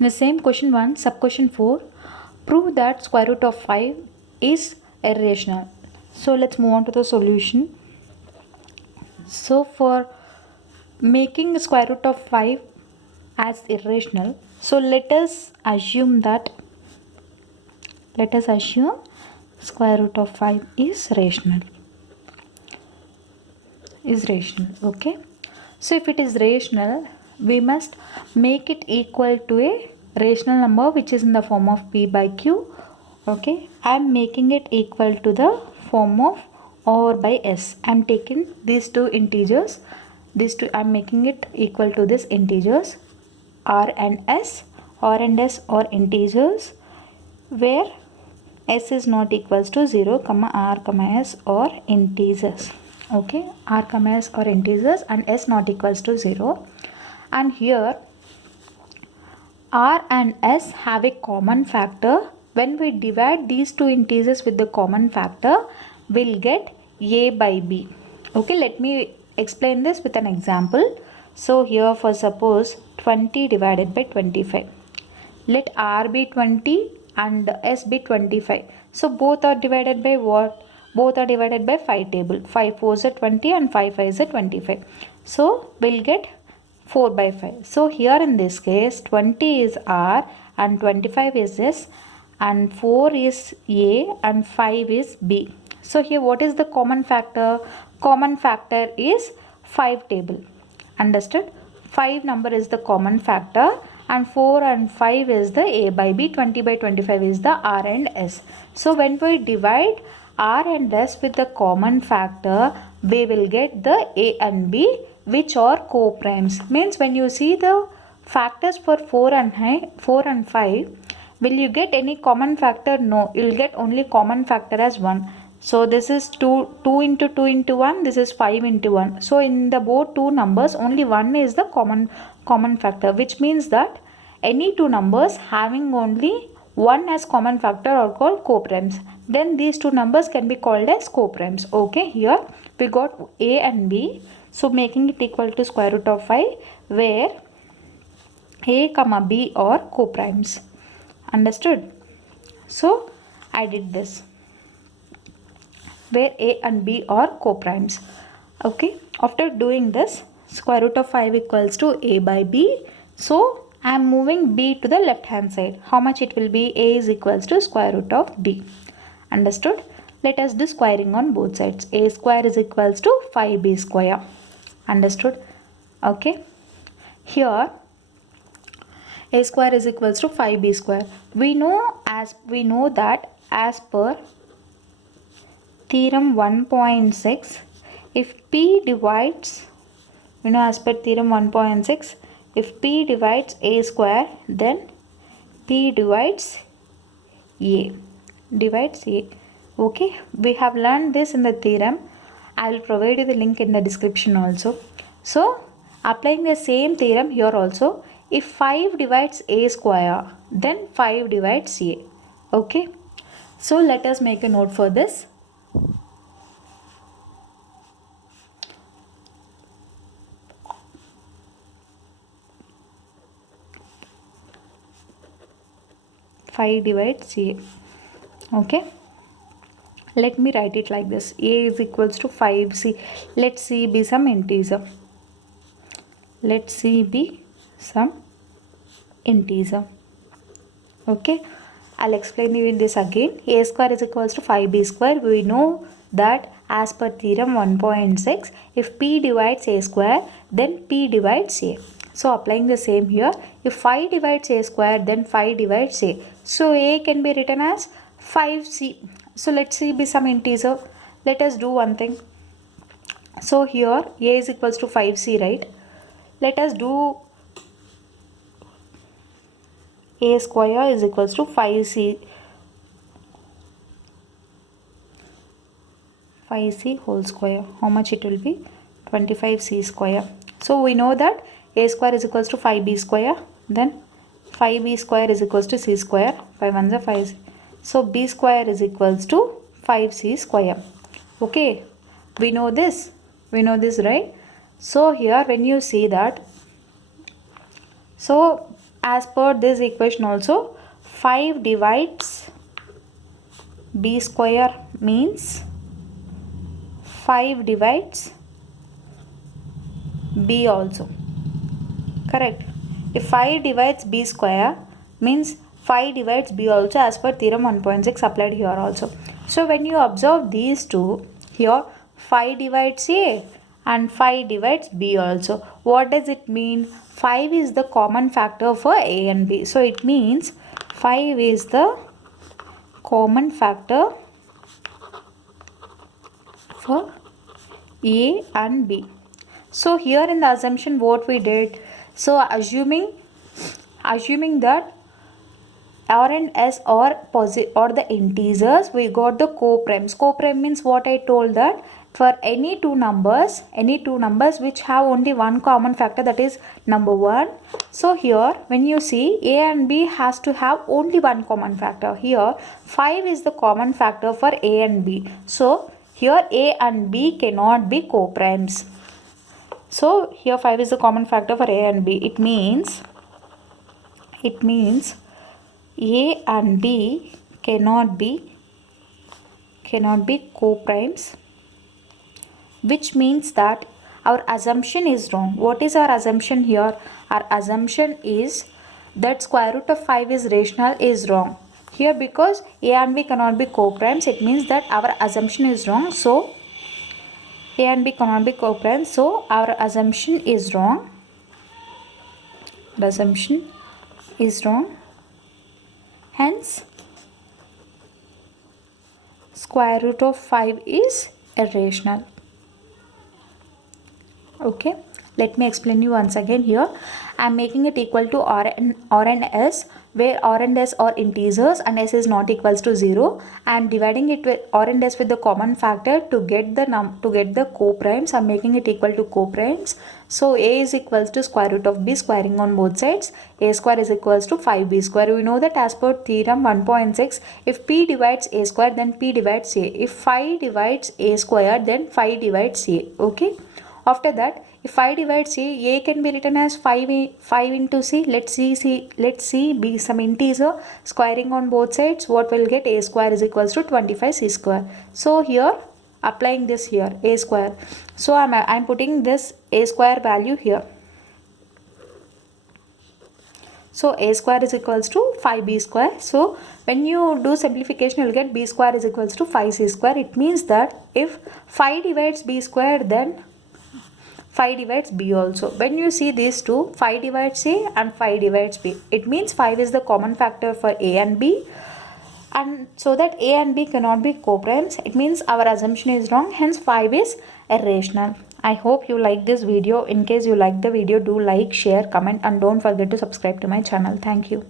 In the same question 1, sub question 4, prove that square root of 5 is irrational. So let's move on to the solution. So for making the square root of 5 as irrational, so let us assume square root of 5 is rational. Okay. So if it is rational, we must make it equal to a rational number which is in the form of p by q. Okay, I am making it equal to the form of r by s. I am taking these two integers. I am making it equal to this integers r and s. R and s are integers where s is not equals to 0, r, s or integers. Okay, r, s or integers and s not equals to 0. And here r and s have a common factor. When we divide these two integers with the common factor, we'll get a by b. Okay, let me explain this with an example. So here for suppose 20 divided by 25. Let r be 20 and s be 25. So both are divided by what? Both are divided by 5 table. 5 4s are 20 and 5 5s are 25. So we'll get 4 by 5. So here in this case 20 is r and 25 is s and 4 is a and 5 is b. So here what is the common factor? Common factor is 5 table. Understood? 5 number is the common factor and 4 and 5 is the a by b, 20 by 25 is the r and s. So when we divide r and s with the common factor, we will get the a and b which are co-primes. Means when you see the factors for 4 and 5, will you get any common factor? No, you will get only common factor as 1. So this is 2 into 2 into 1, this is 5 into 1. So in the both two numbers, only 1 is the common factor, which means that any two numbers having only 1 as common factor are called co-primes. Then these two numbers can be called as co-primes. Okay, here we got a and b. So making it equal to square root of 5 where a comma b are co-primes. Understood? So I did this where a and b are co-primes. Okay, after doing this, square root of 5 equals to a by b. So I am moving b to the left hand side. How much it will be? A is equals to square root of b. Understood? Let us do squaring on both sides. A square is equals to 5b square. Understood? Okay, here a square is equals to 5b square. We know that as per theorem 1.6, if p divides, as per theorem 1.6, if p divides a square, then p divides a. Okay, we have learned this in the theorem. I will provide you the link in the description also. So applying the same theorem here also, if 5 divides a square, then 5 divides a. Okay, so let us make a note for this. Five divides a. Okay, let me write it like this. A is equals to 5c. Let c be some integer. Let c be some integer. Okay, I'll explain you this again. A square is equals to 5b square. We know that as per theorem 1.6, if p divides a square, then p divides a. So applying the same here, if 5 divides a square, then 5 divides a. So a can be written as 5c. So let c be some integer. Let us do one thing. So here a is equals to 5c, right? Let us do a square is equals to 5c whole square. How much it will be? 25c square. So we know that a square is equals to 5b square. Then 5b square is equals to c square. 5 1s are 5. So b square is equals to 5c square. Okay, we know this. Right? So here when you see that, so as per this equation also, 5 divides b square means 5 divides b also. Correct. If 5 divides b square means 5 divides b also, as per theorem 1.6 applied here also. So when you observe these two, here 5 divides a and 5 divides b also. What does it mean? 5 is the common factor for a and b. So it means 5 is the common factor for a and b. So here in the assumption what we did, so assuming that R and S are positive or the integers, we got the co-primes. Co-prime means what I told, that for any two numbers which have only one common factor, that is number 1. So here when you see A and B has to have only one common factor. Here 5 is the common factor for A and B. So here A and B cannot be co-primes. So here 5 is the common factor for A and B. It means A and B cannot be co-primes, which means that our assumption is wrong. What is our assumption here? Our assumption is that square root of 5 is rational is wrong. Here because A and B cannot be co-primes, it means that our assumption is wrong. So A and B cannot be co-primes, so our assumption is wrong. The assumption is wrong. Hence, square root of 5 is irrational. Okay, let me explain you once again here. I am making it equal to R and S, where R and S are integers and S is not equals to 0. I am dividing it with R and S with the common factor to get the co-primes. I am making it equal to co-primes. So A is equals to square root of B, squaring on both sides. A square is equals to 5B square. We know that as per theorem 1.6, if P divides A square, then P divides A. If 5 divides A square, then 5 divides A. Okay. After that, if 5 divides A can be written as 5 into C. Let's see B some integer, squaring on both sides. What will get? A square is equals to 25C square. So here applying this here, A square. So I'm putting this A square value here. So A square is equals to 5B square. So when you do simplification, you will get B square is equals to 5C square. It means that if 5 divides B square, then 5 divides B also. When you see these two, 5 divides A and 5 divides B. It means 5 is the common factor for A and B. And so that A and B cannot be co-primes. It means our assumption is wrong. Hence 5 is irrational. I hope you like this video. In case you like the video, do like, share, comment and don't forget to subscribe to my channel. Thank you.